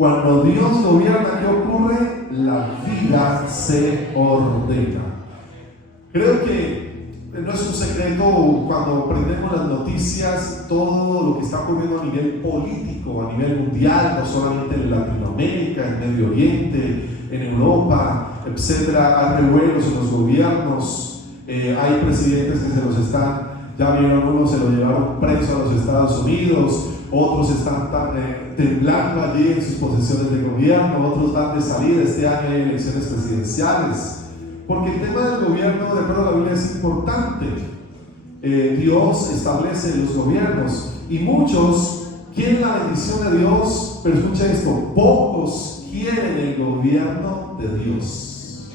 Cuando Dios gobierna, ¿qué ocurre? La vida se ordena. Creo que no es un secreto cuando prendemos las noticias, todo lo que está ocurriendo a nivel político, a nivel mundial, no solamente en Latinoamérica, en Medio Oriente, en Europa, etcétera. Hay revuelos en los gobiernos, hay presidentes que se los están, ya vieron, uno se lo llevaron preso a los Estados Unidos, otros están temblando allí en sus posiciones de gobierno, otros van de salida. Este año hay elecciones presidenciales, porque el tema del gobierno, de acuerdo a la Biblia, es importante. Dios establece los gobiernos y muchos quieren la bendición de Dios, pero escucha esto: pocos quieren el gobierno de Dios.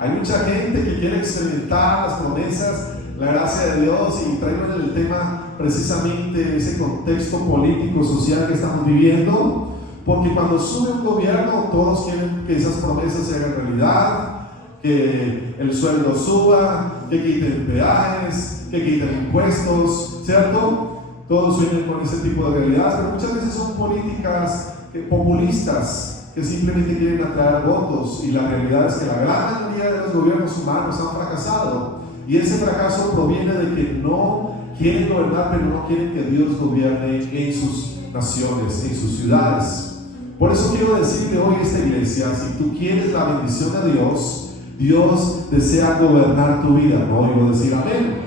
Hay mucha gente que quiere experimentar las promesas, la gracia de Dios, y traigo en el tema precisamente ese contexto político, social que estamos viviendo, porque cuando sube un gobierno todos quieren que esas promesas se hagan realidad, que el sueldo suba, que quiten peajes, que quiten impuestos, ¿cierto? Todos vienen con ese tipo de realidades, pero muchas veces son políticas populistas que simplemente quieren atraer votos, y la realidad es que la gran mayoría de los gobiernos humanos han fracasado, y ese fracaso proviene de que no quieren gobernar, pero no quieren que Dios gobierne en sus naciones, en sus ciudades. Por eso quiero decirte hoy a esta iglesia: si tú quieres la bendición de Dios, Dios desea gobernar tu vida. No oigo decir amén.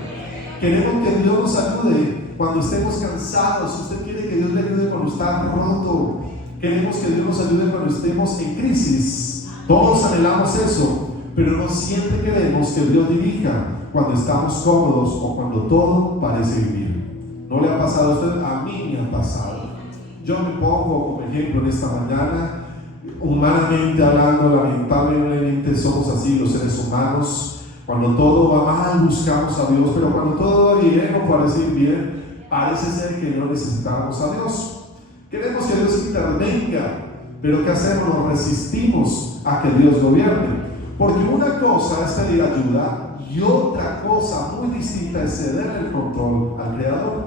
Queremos que Dios nos ayude cuando estemos cansados. Usted quiere que Dios le ayude cuando está roto. Queremos que Dios nos ayude cuando estemos en crisis. Todos anhelamos eso, pero no siempre queremos que Dios dirija cuando estamos cómodos o cuando todo parece vivir. ¿No le ha pasado a usted? A mí me ha pasado. Yo me pongo como ejemplo en esta mañana. Humanamente hablando, lamentablemente somos así los seres humanos. Cuando todo va mal buscamos a Dios, pero cuando todo va bien o parece ir bien, parece ser que no necesitamos a Dios. Queremos que Dios intervenga, pero ¿qué hacemos? Nos resistimos a que Dios gobierne, porque una cosa es pedir ayuda y otra cosa muy distinta es ceder el control al Creador.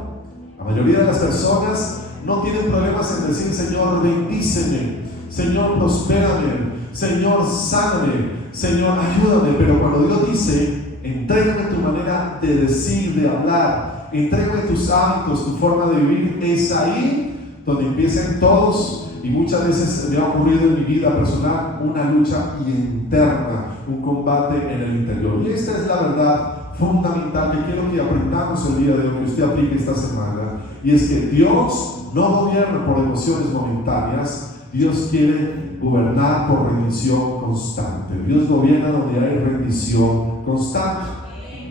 La mayoría de las personas no tienen problemas en decir: Señor, bendíceme, Señor, prospérame, Señor, sáname, Señor, ayúdame. Pero cuando Dios dice: entrégame tu manera de decir, de hablar, entrégame tus hábitos, tu forma de vivir, es ahí donde empiezan todos. Y muchas veces me ha ocurrido en mi vida personal una lucha interna, un combate en el interior. Y esta es la verdad fundamental que quiero que aprendamos el día de hoy, que usted aplique esta semana. Y es que Dios no gobierna por emociones momentáneas. Dios quiere gobernar por rendición constante. Dios gobierna donde hay rendición constante.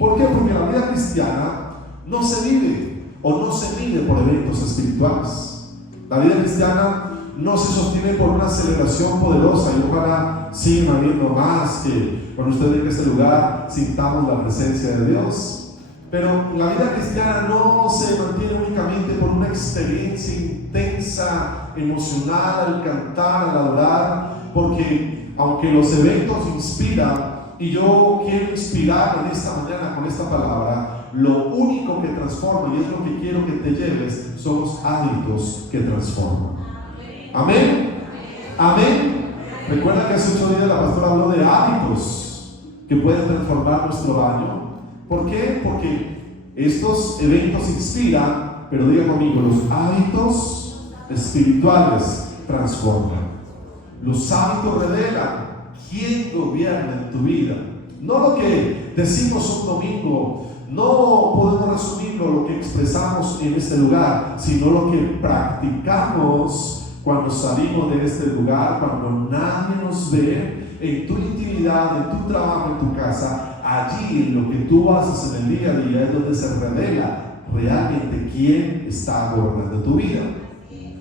¿Por qué? Porque la vida cristiana no se vive o no se mide por eventos espirituales. La vida cristiana no se sostiene por una celebración poderosa, y ojalá sigan habiendo más, que cuando usted venga a este lugar sintamos la presencia de Dios. Pero la vida cristiana no se mantiene únicamente por una experiencia intensa, emocional, al cantar, al adorar, porque aunque los eventos inspiran, y yo quiero inspirar en esta mañana con esta palabra, lo único que transforma, y es lo que quiero que te lleves, son los hábitos que transforman. Amén. Amén. Recuerda que hace 8 días la pastora habló de hábitos que pueden transformar nuestro baño. ¿Por qué? Porque estos eventos inspiran, pero diga conmigo: los hábitos espirituales transforman. Los hábitos revelan quién gobierna en tu vida. No lo que decimos un domingo, no podemos resumirlo lo que expresamos en este lugar, sino lo que practicamos cuando salimos de este lugar, cuando nadie nos ve, en tu intimidad, en tu trabajo, en tu casa. Allí, en lo que tú haces en el día a día, es donde se revela realmente quién está gobernando tu vida.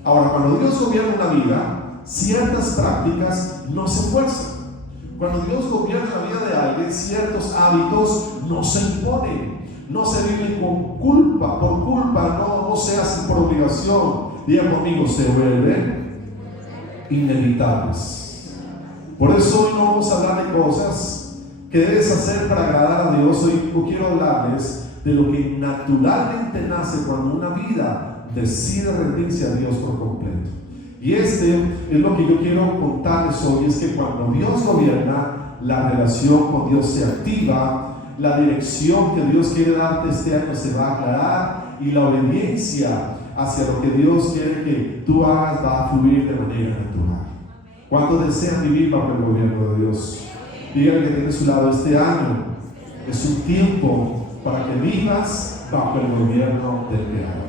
Ahora, cuando Dios gobierna una vida, ciertas prácticas no se fuerzan. Cuando Dios gobierna la vida de alguien, ciertos hábitos no se imponen, no se viven con culpa, por culpa, no se hacen por obligación. Diga conmigo: se vuelven inevitables. Por eso hoy no vamos a hablar de cosas que debes hacer para agradar a Dios. Hoy quiero hablarles de lo que naturalmente nace cuando una vida decide rendirse a Dios por completo. Y este es lo que yo quiero contarles hoy, es que cuando Dios gobierna, la relación con Dios se activa, la dirección que Dios quiere darte este año se va a aclarar y la obediencia hacia lo que Dios quiere que tú hagas va a fluir de manera natural. ¿Cuántos desean vivir bajo el gobierno de Dios? Díganle que tiene a su lado: este año es un tiempo para que vivas bajo el gobierno del Creador.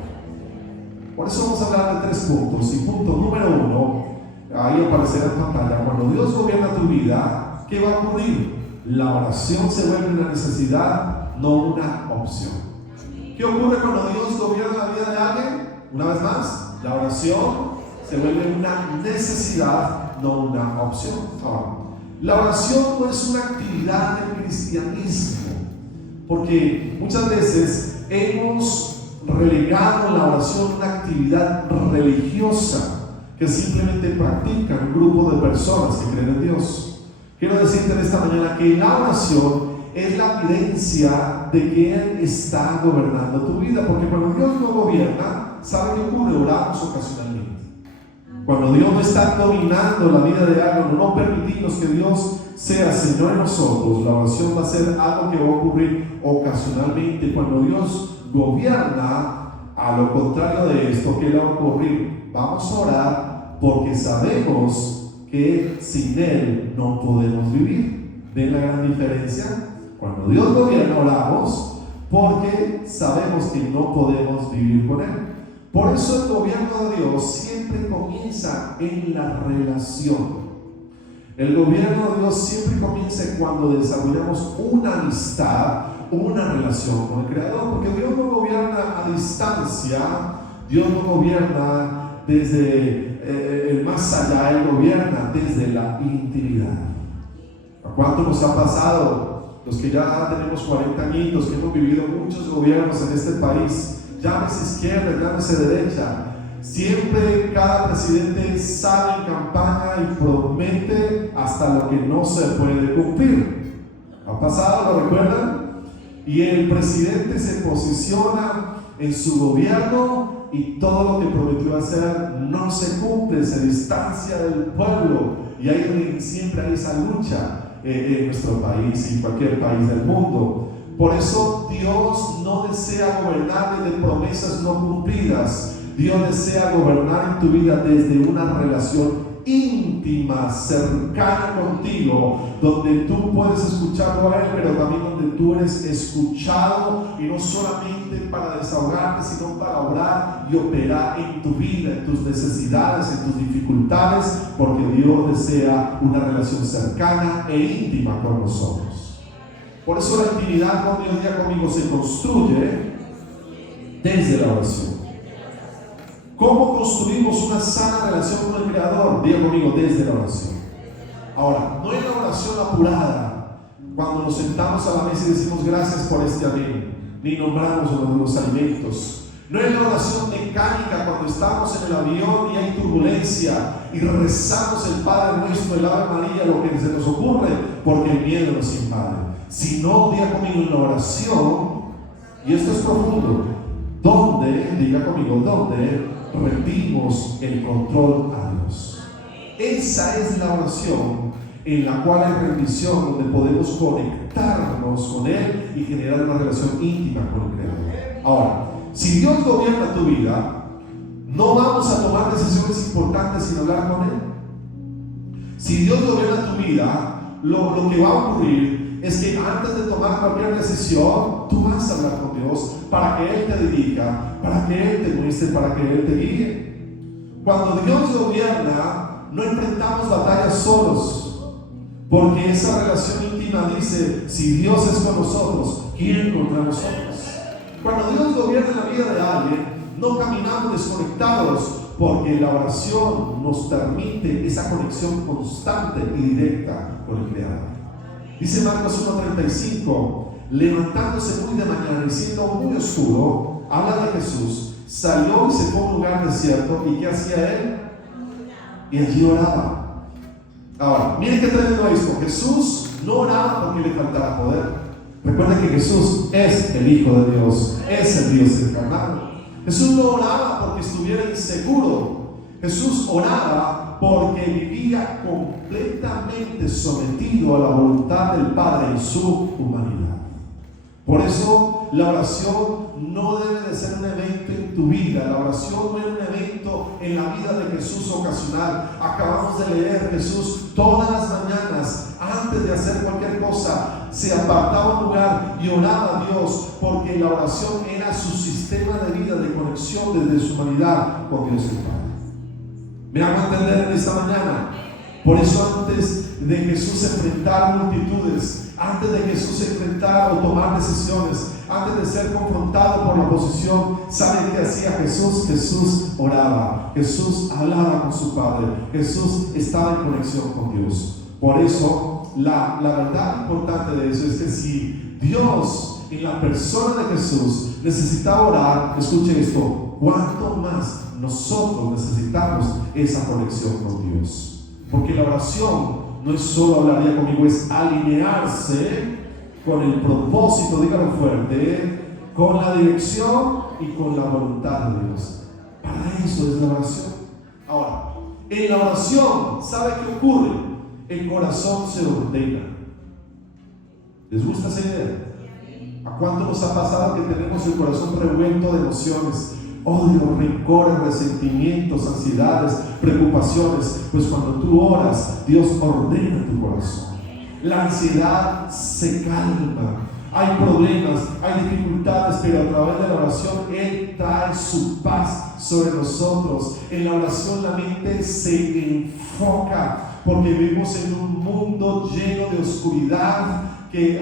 Por eso vamos a hablar de 3 puntos. Y punto número 1, ahí aparecerá en pantalla: cuando Dios gobierna tu vida, ¿qué va a ocurrir? La oración se vuelve una necesidad, no una opción. ¿Qué ocurre cuando Dios gobierna la vida de alguien? Una vez más, la oración se vuelve una necesidad, no una opción. Ahora, la oración no es una actividad del cristianismo, porque muchas veces hemos relegado la oración a una actividad religiosa que simplemente practican un grupo de personas que creen en Dios. Quiero decirte en esta mañana que la oración es la evidencia de que Él está gobernando tu vida, porque cuando Dios no gobierna, ¿sabe qué ocurre? Oramos ocasionalmente. Cuando Dios no está dominando la vida de alguien, no permitimos que Dios sea Señor en nosotros, la oración va a ser algo que va a ocurrir ocasionalmente. Cuando Dios gobierna, a lo contrario de esto, ¿qué le va a ocurrir? Vamos a orar porque sabemos que sin Él no podemos vivir. ¿Ven la gran diferencia? Cuando Dios gobierna, oramos porque sabemos que no podemos vivir con Él. Por eso el gobierno de Dios siempre comienza en la relación. El gobierno de Dios siempre comienza cuando desarrollamos una amistad, una relación con el Creador, porque Dios no gobierna a distancia, Dios no gobierna desde el más allá, Él gobierna desde la intimidad. ¿A cuánto nos ha pasado? Los que ya tenemos 40 añitos, que hemos vivido muchos gobiernos en este país, llámese izquierda, llámese derecha, siempre cada presidente sale en campaña y promete hasta lo que no se puede cumplir. ¿Ha pasado? ¿Lo recuerdan? Y el presidente se posiciona en su gobierno y todo lo que prometió hacer no se cumple, se distancia del pueblo, y ahí siempre hay esa lucha en nuestro país y en cualquier país del mundo. Por eso Dios no desea gobernar desde promesas no cumplidas. Dios desea gobernar en tu vida desde una relación íntima, cercana contigo, donde tú puedes escucharlo a Él, pero también donde tú eres escuchado, y no solamente para desahogarte, sino para orar y operar en tu vida, en tus necesidades, en tus dificultades, porque Dios desea una relación cercana e íntima con nosotros. Por eso la intimidad con Dios, día conmigo, se construye desde la oración. ¿Cómo construimos una sana relación con el Creador? Diga conmigo, desde la oración. Ahora, no es la oración apurada, cuando nos sentamos a la mesa y decimos gracias por este amén, ni nombramos los alimentos. No es la oración mecánica cuando estamos en el avión y hay turbulencia y rezamos el Padre Nuestro, el Ave María, lo que se nos ocurre, porque el miedo nos invade. Sino, diga conmigo, en la oración, y esto es profundo, donde, diga conmigo, donde rendimos el control a Dios. Esa es la oración en la cual hay rendición, donde podemos conectarnos con Él y generar una relación íntima con el Creador. Ahora, si Dios gobierna tu vida, no vamos a tomar decisiones importantes sin hablar con Él. Si Dios gobierna tu vida, lo que va a ocurrir es que antes de tomar cualquier decisión, tú vas a hablar con Dios para que Él te dirija, para que Él te muestre, para que Él te guíe. Cuando Dios gobierna, no enfrentamos batallas solos, porque esa relación íntima dice: si Dios es con nosotros, ¿quién contra nosotros? Cuando Dios gobierna la vida de alguien, no caminamos desconectados, porque la oración nos permite esa conexión constante y directa con el Creador. Dice Marcos 1:35, levantándose muy de mañana y siendo muy oscuro, habla de Jesús, salió y se fue a un lugar desierto. ¿Y qué hacía Él? Y allí oraba. Ahora, miren qué tremendo esto. Jesús no oraba porque le faltara poder. Recuerda que Jesús es el Hijo de Dios, es el Dios encarnado. Jesús no oraba porque estuviera inseguro. Jesús oraba porque vivía completamente sometido a la voluntad del Padre en su humanidad. Por eso la oración no debe de ser un evento en tu vida. La oración no era un evento en la vida de Jesús ocasional. Acabamos de leer, Jesús todas las mañanas, antes de hacer cualquier cosa, se apartaba un lugar y oraba a Dios, porque la oración era su sistema de vida, de conexión desde su humanidad con Dios el Padre. ¿Me hago entender en esta mañana? Por eso antes de Jesús enfrentar multitudes, antes de Jesús enfrentar o tomar decisiones, antes de ser confrontado por la oposición, ¿saben qué hacía Jesús? Jesús oraba, Jesús hablaba con su Padre, Jesús estaba en conexión con Dios. Por eso la verdad importante de eso es que si Dios en la persona de Jesús necesitaba orar, escuche esto, ¿cuánto más nosotros necesitamos esa conexión con Dios? Porque la oración no es solo hablar, ya conmigo, es alinearse con el propósito, dígalo fuerte, con la dirección y con la voluntad de Dios. Para eso es la oración. Ahora, en la oración, ¿sabe qué ocurre? El corazón se ordena. ¿Les gusta esa idea? ¿A cuánto nos ha pasado que tenemos el corazón revuelto de emociones? Odio, rencores, resentimientos, ansiedades, preocupaciones. Pues cuando tú oras, Dios ordena tu corazón. La ansiedad se calma. Hay problemas, hay dificultades, pero a través de la oración Él trae su paz sobre nosotros. En la oración la mente se enfoca, porque vivimos en un mundo lleno de oscuridad,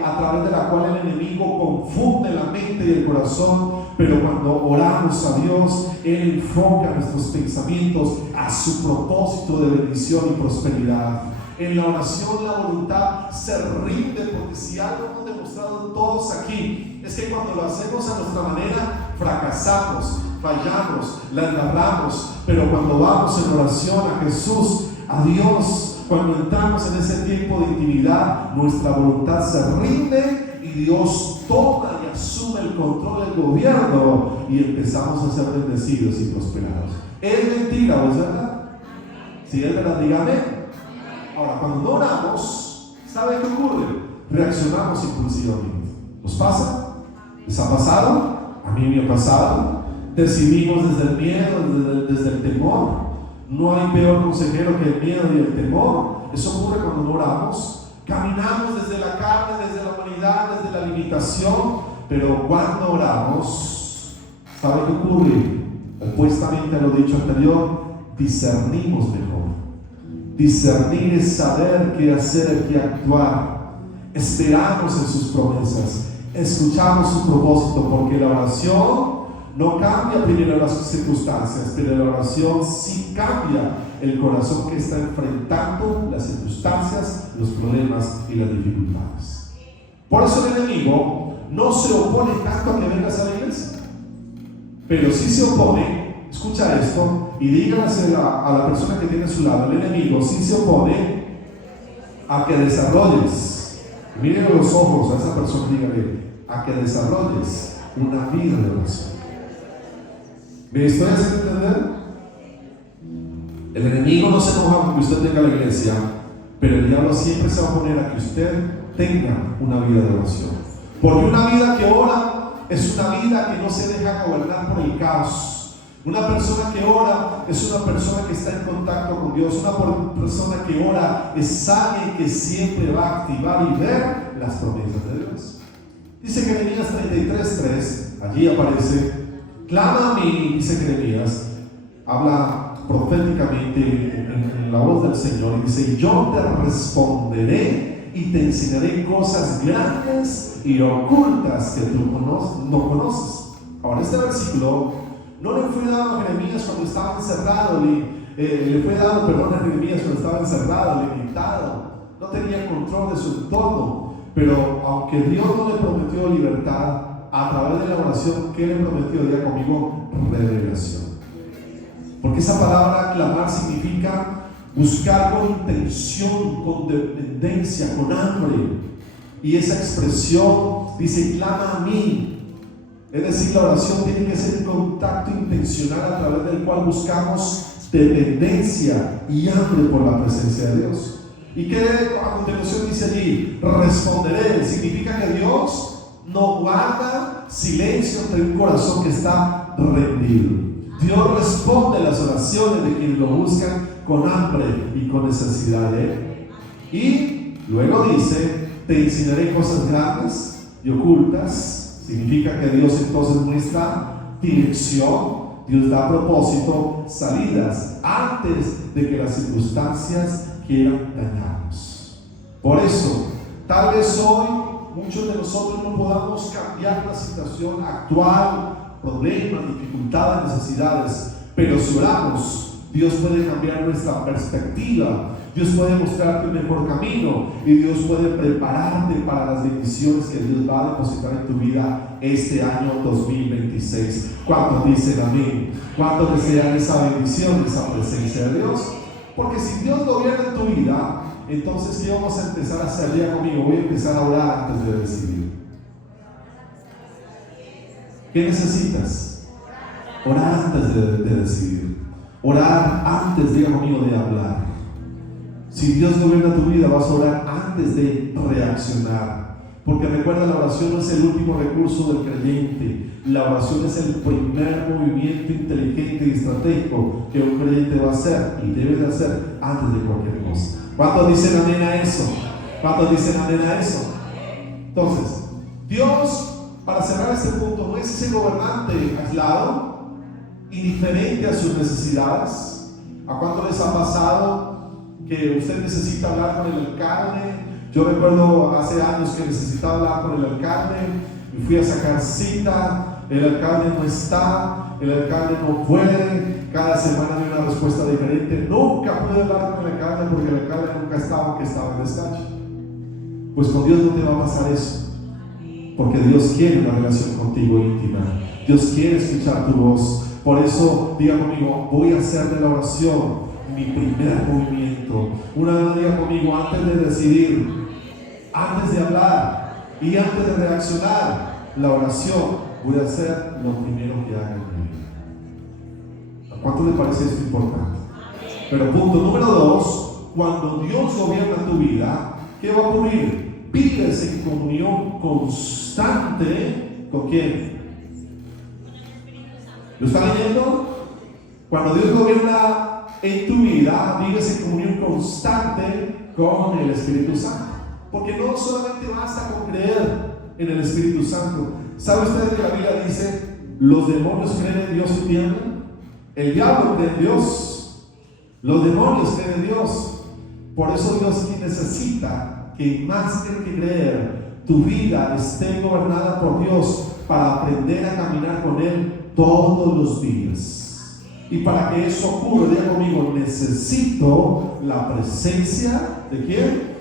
a través de la cual el enemigo confunde la mente y el corazón. Pero cuando oramos a Dios, Él enfoca nuestros pensamientos a su propósito de bendición y prosperidad. En la oración la voluntad se rinde, porque si algo hemos demostrado todos aquí es que cuando lo hacemos a nuestra manera fracasamos, fallamos, la embarramos. Pero cuando vamos en oración a Jesús, a Dios, cuando entramos en ese tiempo de intimidad, nuestra voluntad se rinde y Dios toma y asume el control del gobierno y empezamos a ser bendecidos y prosperados. ¿Es mentira o es verdad? Si es verdad, dígame. Ahora, cuando no oramos, ¿sabe qué ocurre? Reaccionamos impulsivamente. ¿Nos pasa? ¿Les ha pasado? A mí me ha pasado. Decidimos desde el miedo, desde el temor. No hay peor consejero que el miedo y el temor. Eso ocurre cuando no oramos. Caminamos desde la carne, desde la humanidad, desde la limitación. Pero cuando oramos, ¿sabe qué ocurre? Opuestamente a lo dicho anterior, discernimos mejor. Discernir es saber qué hacer, qué actuar. Esperamos en sus promesas, escuchamos su propósito, porque la oración no cambia primero las circunstancias, pero la oración sí cambia el corazón que está enfrentando las circunstancias, los problemas y las dificultades. Por eso el enemigo no se opone tanto a que vengas a la iglesia, pero sí se opone, escucha esto y dígaselo a la persona que tiene a su lado, el enemigo sí se opone a que desarrolles, miren los ojos a esa persona, dígale, a que desarrolles una vida de oración. ¿Me estoy haciendo entender? El enemigo no se enoja porque usted tenga la iglesia, pero el diablo siempre se va a oponer a que usted tenga una vida de oración. Porque una vida que ora es una vida que no se deja gobernar por el caos. Una persona que ora es una persona que está en contacto con Dios. Una persona que ora es alguien que siempre va a activar y ver las promesas de Dios. Dice Jeremías 33:3, allí aparece: clama a mí, dice Jeremías, habla proféticamente en la voz del Señor, y dice: yo te responderé y te enseñaré cosas grandes y ocultas que tú no conoces. Ahora, este versículo no le fue dado a Jeremías cuando estaba encerrado, le fue dado, perdón, a Jeremías cuando estaba encerrado, limitado, no tenía control de su entorno. Pero aunque Dios no le prometió libertad, a través de la oración, ¿qué le prometió? Diga conmigo: revelación. Porque esa palabra clamar significa buscar con intención, con dependencia, con hambre. Y esa expresión dice: clama a mí. Es decir, la oración tiene que ser un contacto intencional a través del cual buscamos dependencia y hambre por la presencia de Dios. ¿Y qué a continuación dice allí? Responderé. Significa que Dios no guarda silencio ante un corazón que está rendido. Dios responde las oraciones de quienes lo buscan con hambre y con necesidad de Él. Y luego dice: te enseñaré cosas grandes y ocultas. Significa que Dios entonces muestra dirección. Dios da propósito, salidas, antes de que las circunstancias quieran dañarnos. Por eso, tal vez hoy muchos de nosotros no podamos cambiar la situación actual, problemas, dificultades, necesidades, pero si oramos, Dios puede cambiar nuestra perspectiva. Dios puede mostrarte un mejor camino y Dios puede prepararte para las bendiciones que Dios va a depositar en tu vida este año 2026. ¿Cuántos dicen amén? ¿Cuántos desean esa bendición, esa presencia de Dios? Porque si Dios gobierna en tu vida, entonces ¿qué vamos a empezar a hacer? Día conmigo, voy a empezar a orar antes de decidir. ¿Qué necesitas? Orar antes de decidir. Orar antes, diga conmigo, de hablar. Si Dios gobierna tu vida, vas a orar antes de reaccionar. Porque recuerda, la oración no es el último recurso del creyente. La oración es el primer movimiento inteligente y estratégico que un creyente va a hacer y debe de hacer antes de cualquier cosa. ¿Cuántos dicen amén a eso? ¿Cuántos dicen amén a eso? Entonces, Dios, para cerrar este punto, no es ese gobernante aislado, indiferente a sus necesidades. ¿A cuánto les ha pasado que usted necesita hablar con el alcalde? Yo recuerdo hace años que necesitaba hablar con el alcalde y fui a sacar cita. El alcalde no está, el alcalde no puede, cada semana hay una respuesta diferente. Nunca pude hablar con el alcalde porque el alcalde nunca estaba, aunque estaba en descanso. Pues con Dios no te va a pasar eso, porque Dios quiere una relación contigo íntima. Dios quiere escuchar tu voz. Por eso, diga conmigo, voy a hacer de la oración mi primer movimiento. Una vez diga conmigo, antes de decidir, antes de hablar y antes de reaccionar, la oración voy a hacer lo primero que haga en mi vida. ¿A cuánto le parece esto importante? Pero punto número 2, cuando Dios gobierna tu vida, ¿qué va a ocurrir? Vives en comunión constante. ¿Con quién? ¿Lo está leyendo? Cuando Dios gobierna en tu vida, vives en comunión constante con el Espíritu Santo. Porque no solamente basta con creer en el Espíritu Santo. ¿Sabe usted que la Biblia dice: los demonios creen en Dios y tiemblan? El diablo cree en Dios, los demonios creen en Dios. Por eso Dios necesita que más que creer, tu vida esté gobernada por Dios, para aprender a caminar con Él todos los días. Y para que eso ocurra, diga conmigo, necesito la presencia ¿de quién?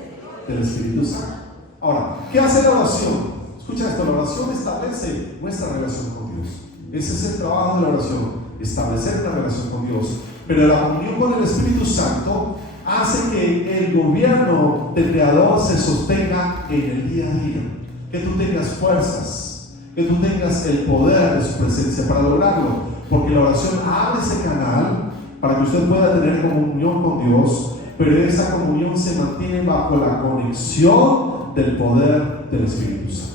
Del Espíritu Santo. Ahora, ¿qué hace la oración? Escucha esto, la oración establece nuestra relación con Dios. Ese es el trabajo de la oración, establecer una relación con Dios. Pero la comunión con el Espíritu Santo hace que el gobierno del Creador se sostenga en el día a día. Que tú tengas fuerzas, que tú tengas el poder de su presencia para lograrlo. Porque la oración abre ese canal para que usted pueda tener comunión con Dios, pero esa comunión se mantiene bajo la conexión del poder del Espíritu Santo.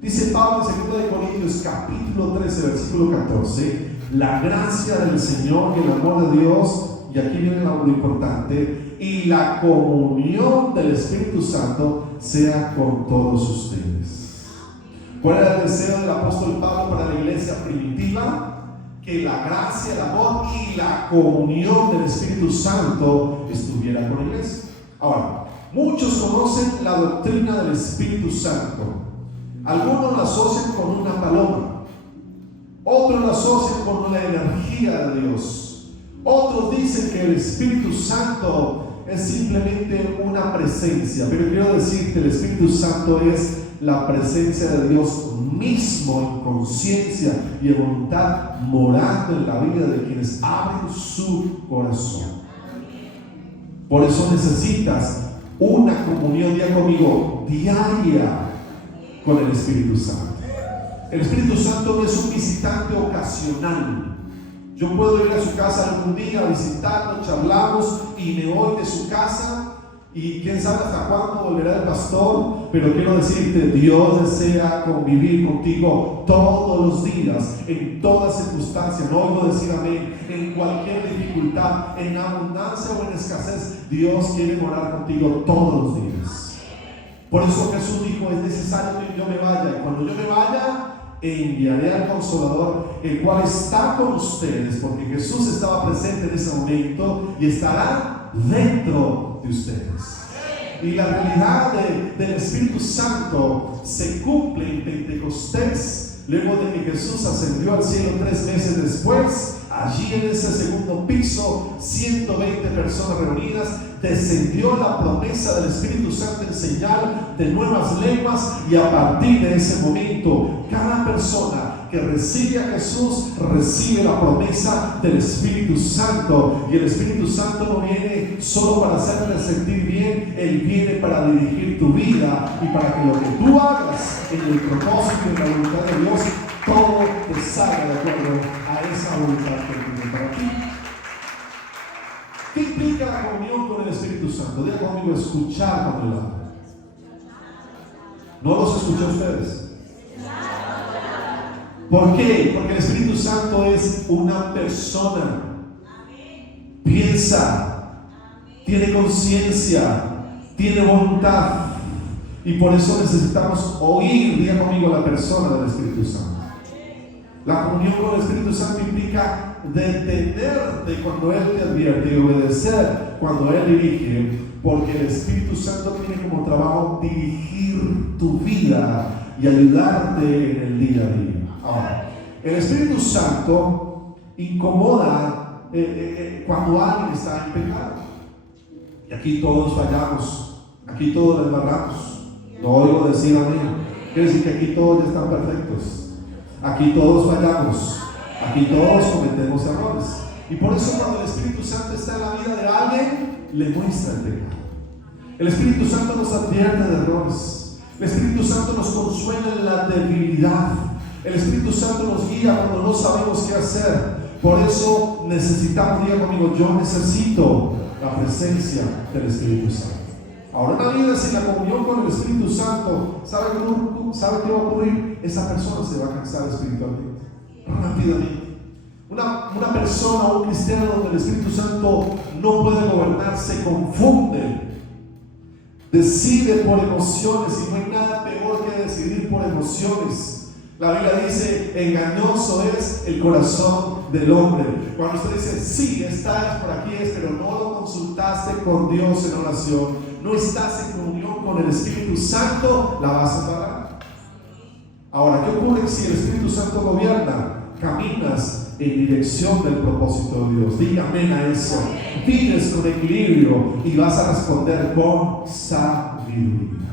Dice Pablo en 2 Corintios capítulo 13 versículo 14: la gracia del Señor y el amor de Dios, y aquí viene lo importante, y la comunión del Espíritu Santo sea con todos ustedes. ¿Cuál era el deseo del apóstol Pablo para la iglesia primitiva? Que la gracia, el amor y la comunión del Espíritu Santo estuviera con la iglesia. Ahora, muchos conocen la doctrina del Espíritu Santo. Algunos la asocian con una paloma, otros la asocian con la energía de Dios, otros dicen que el Espíritu Santo es simplemente una presencia. Pero quiero decirte, el Espíritu Santo es la presencia de Dios mismo en conciencia y en voluntad, morando en la vida de quienes abren su corazón. Por eso necesitas una comunión, diga conmigo, diaria con el Espíritu Santo. El Espíritu Santo no es un visitante ocasional. Yo puedo ir a su casa algún día, visitarlo, charlamos y me voy de su casa. Y quién sabe hasta cuándo volverá el pastor, pero quiero decirte, Dios desea convivir contigo todos los días, en toda circunstancia. No oigo decir amén. En cualquier dificultad, en abundancia o en escasez, Dios quiere morar contigo todos los días. Por eso Jesús dijo, es necesario que yo me vaya, y cuando yo me vaya, enviaré al Consolador, el cual está con ustedes, porque Jesús estaba presente en ese momento y estará dentro de ustedes. Y la realidad del Espíritu Santo se cumple en Pentecostés, luego de que Jesús ascendió al cielo 3 meses después. Allí en ese segundo piso, 120 personas reunidas, descendió la promesa del Espíritu Santo en señal de nuevas lenguas, y a partir de ese momento, cada persona que recibe a Jesús recibe la promesa del Espíritu Santo. Y el Espíritu Santo no viene solo para hacerte sentir bien, Él viene para dirigir tu vida y para que lo que tú hagas en el propósito y en la voluntad de Dios, todo te salga de acuerdo a esa voluntad que Él tiene para ti. ¿Qué implica la comunión con el Espíritu Santo? Diga conmigo, escuchar cuando Él habla. ¿No los escuché a ustedes? ¿Por qué? Porque el Espíritu Santo es una persona. Piensa, tiene conciencia, tiene voluntad. Y por eso necesitamos oír, diga conmigo, la persona del Espíritu Santo. La comunión con el Espíritu Santo implica detenerte cuando Él te advierte y obedecer cuando Él dirige, porque el Espíritu Santo tiene como trabajo dirigir tu vida y ayudarte en el día a día. Ahora, el Espíritu Santo incomoda cuando alguien está en pecado. Y aquí todos fallamos, aquí todos les barramos. No oigo decir amén. Quiere decir que aquí todos están perfectos. Aquí todos fallamos. Aquí todos cometemos errores. Y por eso cuando el Espíritu Santo está en la vida de alguien, le muestra el pecado. El Espíritu Santo nos advierte de errores. El Espíritu Santo nos consuela en la debilidad. El Espíritu Santo nos guía cuando no sabemos qué hacer. Por eso necesitamos, diga conmigo, yo necesito la presencia del Espíritu Santo. Ahora, una vida sin la comunión con el Espíritu Santo, ¿sabe qué va a ocurrir? Esa persona se va a cansar espiritualmente, rápidamente. Una persona o un cristiano donde el Espíritu Santo no puede gobernar, se confunde, decide por emociones, y no hay nada peor que decidir por emociones. La Biblia dice, engañoso es el corazón del hombre. Cuando usted dice, sí, estás por aquí, pero no lo consultaste con Dios en oración, no estás en comunión con el Espíritu Santo, la vas a parar. Ahora, ¿qué ocurre si el Espíritu Santo gobierna? Caminas en dirección del propósito de Dios. Diga amén a eso. Vives con equilibrio y vas a responder con sabiduría.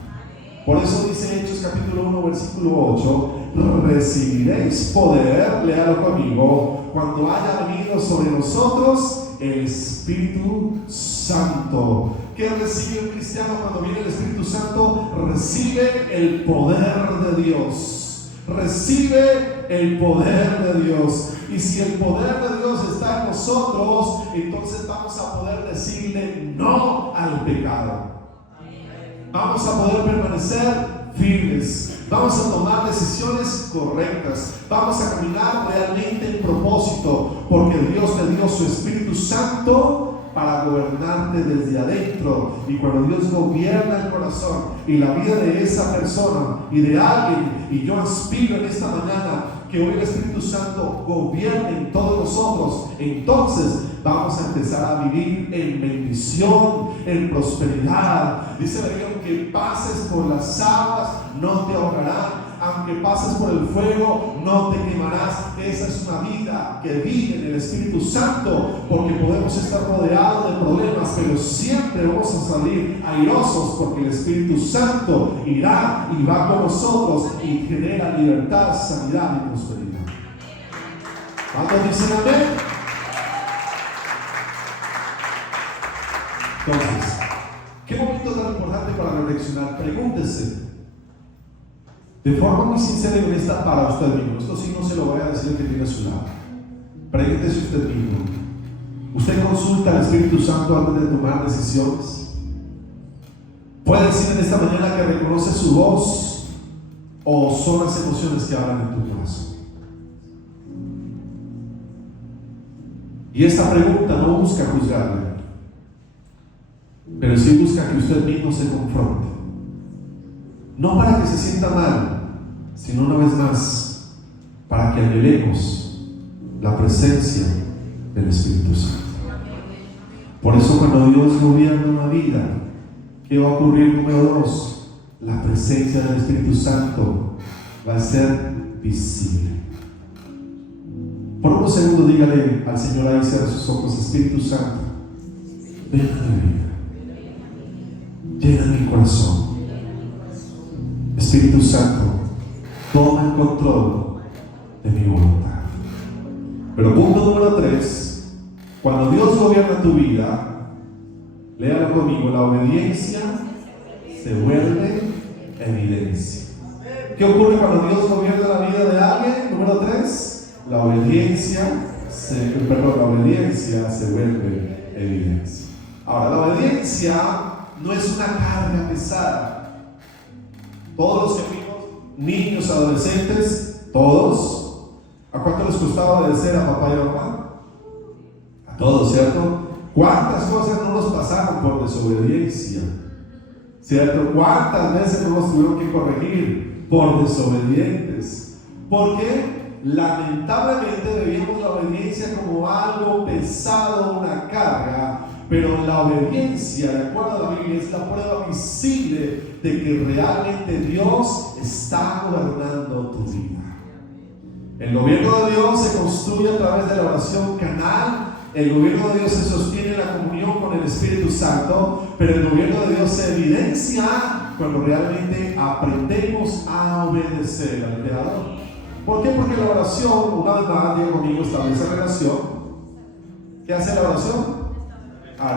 Por eso dice Hechos capítulo 1 versículo 8, recibiréis poder, léalo conmigo, cuando haya venido sobre nosotros el Espíritu Santo. ¿Qué recibe un cristiano cuando viene el Espíritu Santo? Recibe el poder de Dios. Recibe el poder de Dios. Y si el poder de Dios está en nosotros, entonces vamos a poder decirle no al pecado. Vamos a poder permanecer firmes. Vamos a tomar decisiones correctas. Vamos a caminar realmente en propósito, porque Dios te dio su Espíritu Santo para gobernarte desde adentro. Y cuando Dios gobierna el corazón y la vida de esa persona y de alguien, y yo aspiro en esta mañana que hoy el Espíritu Santo gobierne en todos nosotros, entonces vamos a empezar a vivir en bendición, en prosperidad. Dice la Biblia, aunque pases por las aguas no te ahogarán, aunque pases por el fuego no te quemarás. Esa es una vida que vive en el Espíritu Santo, porque podemos estar rodeados de problemas, pero siempre vamos a salir airosos, porque el Espíritu Santo irá y va con nosotros y genera libertad, sanidad y prosperidad. ¿Cuántos dicen amén? Entonces, ¿qué momento tan importante para reflexionar? Pregúntese de forma muy sincera y honesta para usted mismo. Esto sí no se lo voy a decir que tiene a su lado. Pregúntese usted mismo. ¿Usted consulta al Espíritu Santo antes de tomar decisiones? ¿Puede decir en esta mañana que reconoce su voz o son las emociones que hablan en tu corazón? Y esta pregunta no busca juzgarle, pero sí busca que usted mismo se confronte. No para que se sienta mal, sino una vez más, para que anhelemos la presencia del Espíritu Santo. Por eso cuando Dios gobierna una vida, ¿qué va a ocurrir? Número 2, la presencia del Espíritu Santo va a ser visible. Por unos segundos dígale al Señor ahí, cierra sus ojos: Espíritu Santo, ven a mi vida, llena mi corazón. Espíritu Santo, toma el control de mi voluntad. Pero punto número 3, cuando Dios gobierna tu vida, léalo conmigo: la obediencia se vuelve evidencia. ¿Qué ocurre cuando Dios gobierna la vida de alguien? Número 3, la obediencia se vuelve evidencia. Ahora, la obediencia no es una carga pesada. Todos los que vimos, niños, adolescentes, todos, ¿a cuánto les costaba obedecer a papá y a mamá? A todos, ¿cierto? ¿Cuántas cosas no nos pasaron por desobediencia? ¿Cierto? ¿Cuántas veces no nos tuvieron que corregir por desobedientes? Porque lamentablemente veíamos la obediencia como algo pesado, una carga, pero la obediencia, de acuerdo a la Biblia, es la prueba visible de que realmente Dios está gobernando tu vida. El gobierno de Dios se construye a través de la oración canal. El gobierno de Dios se sostiene en la comunión con el Espíritu Santo, pero el gobierno de Dios se evidencia cuando realmente aprendemos a obedecer al Creador. ¿Por qué? Porque la oración, una vez más, diga conmigo, establece relación. ¿Qué hace la oración?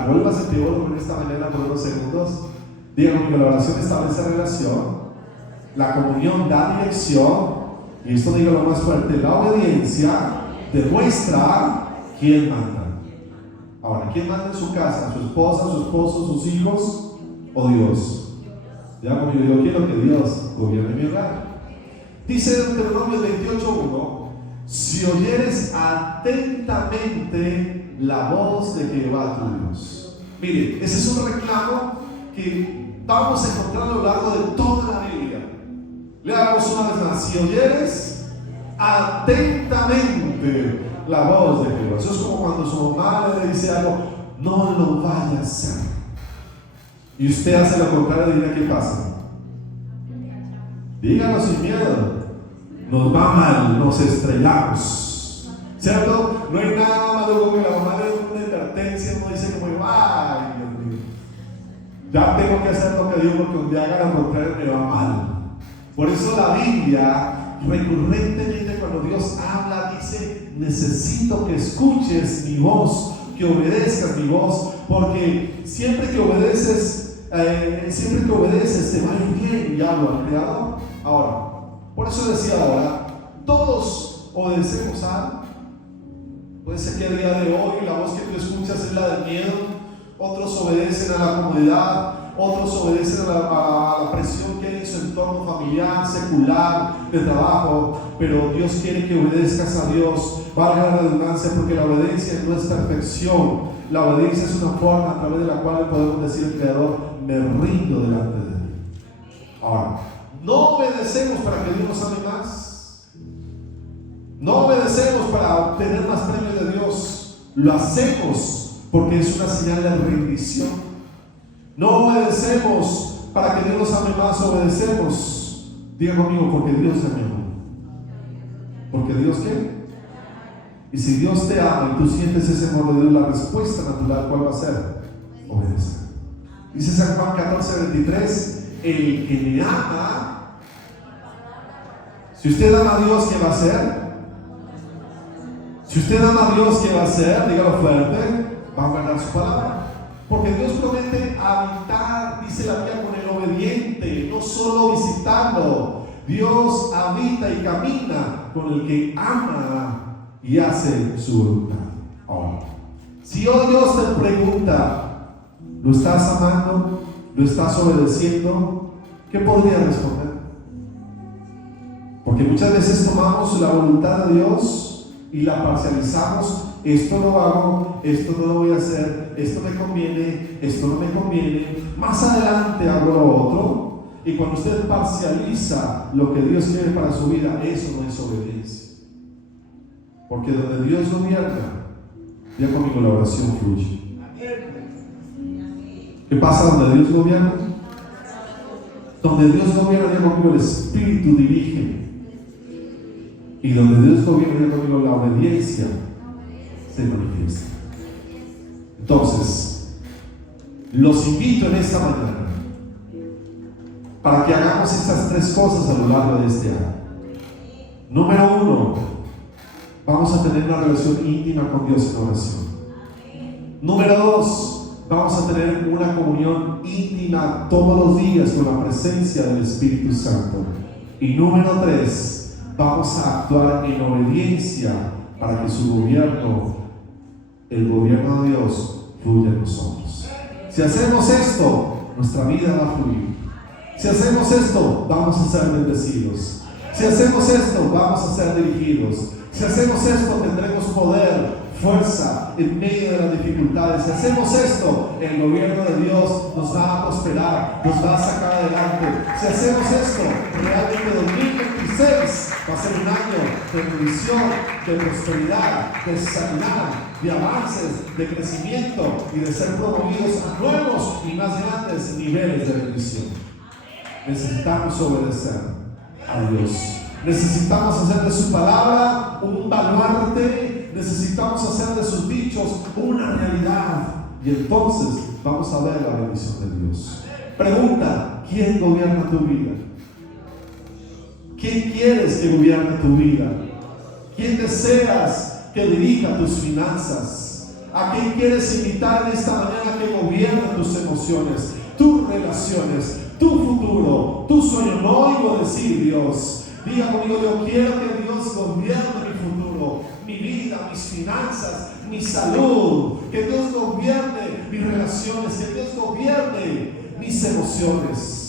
Vuélvase teólogo en esta mañana por unos segundos. Diga conmigo: la oración establece relación, la comunión da dirección, y esto diga lo más fuerte: la obediencia demuestra quién manda. Ahora, ¿quién manda en su casa? ¿Su esposa, su esposo, sus hijos o Dios? Diga conmigo: yo quiero que Dios gobierne mi hogar. Dice Deuteronomio 28:1: si oyeres atentamente la voz de Jehová tu Dios. Mire, ese es un reclamo que vamos a encontrar a lo largo de toda la Biblia. Leamos una vez más: si oyeres atentamente la voz de Jehová. Eso es como cuando su mamá le dice algo: no lo vaya a hacer, y usted hace lo contrario. Diga: ¿qué pasa? Dígalo sin miedo. Nos va mal, nos estrellamos, ¿cierto? No hay nada más luego que la mamá le dé una advertencia. Uno dice como: ay, Dios mío, ya tengo que hacer lo que digo, porque un día haga lo contrario me va mal. Por eso la Biblia recurrentemente, cuando Dios habla, dice: necesito que escuches mi voz, que obedezcas mi voz, porque siempre que obedeces te va a ir bien. Y hablo al Creador. Ahora, por eso decía ahora, todos obedecemos a. Puede ser que a día de hoy la voz que tú escuchas es la del miedo, otros obedecen a la comodidad, otros obedecen a la presión que hay en su entorno familiar, secular, de trabajo, pero Dios quiere que obedezcas a Dios. Valga la redundancia, porque la obediencia no es perfección. La obediencia es una forma a través de la cual le podemos decir al Creador: me rindo delante de Él. Ahora, no obedecemos para que Dios nos ame más. No obedecemos para obtener más premios de Dios. Lo hacemos porque es una señal de rendición. No obedecemos para que Dios nos ame más. Obedecemos, diga conmigo, porque Dios te amó. ¿Porque Dios qué? Y si Dios te ama y tú sientes ese amor de Dios, la respuesta natural, ¿cuál va a ser? Obedecer. Dice San Juan 14:23: el que me ama. Si usted ama a Dios, ¿qué va a hacer? Si usted ama a Dios, ¿qué va a hacer? Dígalo fuerte: va a guardar su palabra. Porque Dios promete habitar, dice la Biblia, con el obediente, no solo visitando. Dios habita y camina con el que ama y hace su voluntad. Ahora, si hoy Dios te pregunta, ¿lo estás amando? ¿Lo estás obedeciendo? ¿Qué podría responder? Porque muchas veces tomamos la voluntad de Dios y la parcializamos. Esto lo hago, esto no lo voy a hacer, esto me conviene, esto no me conviene, más adelante hago lo otro. Y cuando usted parcializa lo que Dios quiere para su vida, eso no es obediencia. Porque donde Dios gobierna, ya conmigo la oración fluye. ¿Qué pasa donde Dios gobierna? Donde Dios gobierna, ya conmigo el Espíritu dirige. Y donde Dios gobierna, ya conmigo la obediencia se manifiesta. Entonces, los invito en esta mañana para que hagamos estas tres cosas a lo largo de este año. Número 1, vamos a tener una relación íntima con Dios en oración. Número 2, vamos a tener una comunión íntima todos los días con la presencia del Espíritu Santo. Y número 3, vamos a actuar en obediencia para que su gobierno, el gobierno de Dios, fluya en nosotros. Si hacemos esto, nuestra vida va a fluir. Si hacemos esto, vamos a ser bendecidos. Si hacemos esto, vamos a ser dirigidos. Si hacemos esto, tendremos poder, fuerza en medio de las dificultades. Si hacemos esto, el gobierno de Dios nos va a prosperar, nos va a sacar adelante. Si hacemos esto, realmente 2026 va a ser un año de bendición, de prosperidad, de sanidad, de avances, de crecimiento y de ser promovidos a nuevos y más grandes niveles de bendición. Necesitamos obedecer a Dios. Necesitamos hacer de su palabra un baluarte. Necesitamos hacer de sus dichos una realidad. Y entonces vamos a ver la bendición de Dios. Pregunta: ¿quién gobierna tu vida? ¿Quién quieres que gobierne tu vida? ¿Quién deseas que dirija tus finanzas? ¿A quién quieres invitar en esta mañana que gobierne tus emociones, tus relaciones, tu futuro, tu sueño? No oigo decir Dios. Diga conmigo: yo quiero que Dios gobierne mi futuro, mi vida, mis finanzas, mi salud. Que Dios gobierne mis relaciones, que Dios gobierne mis emociones.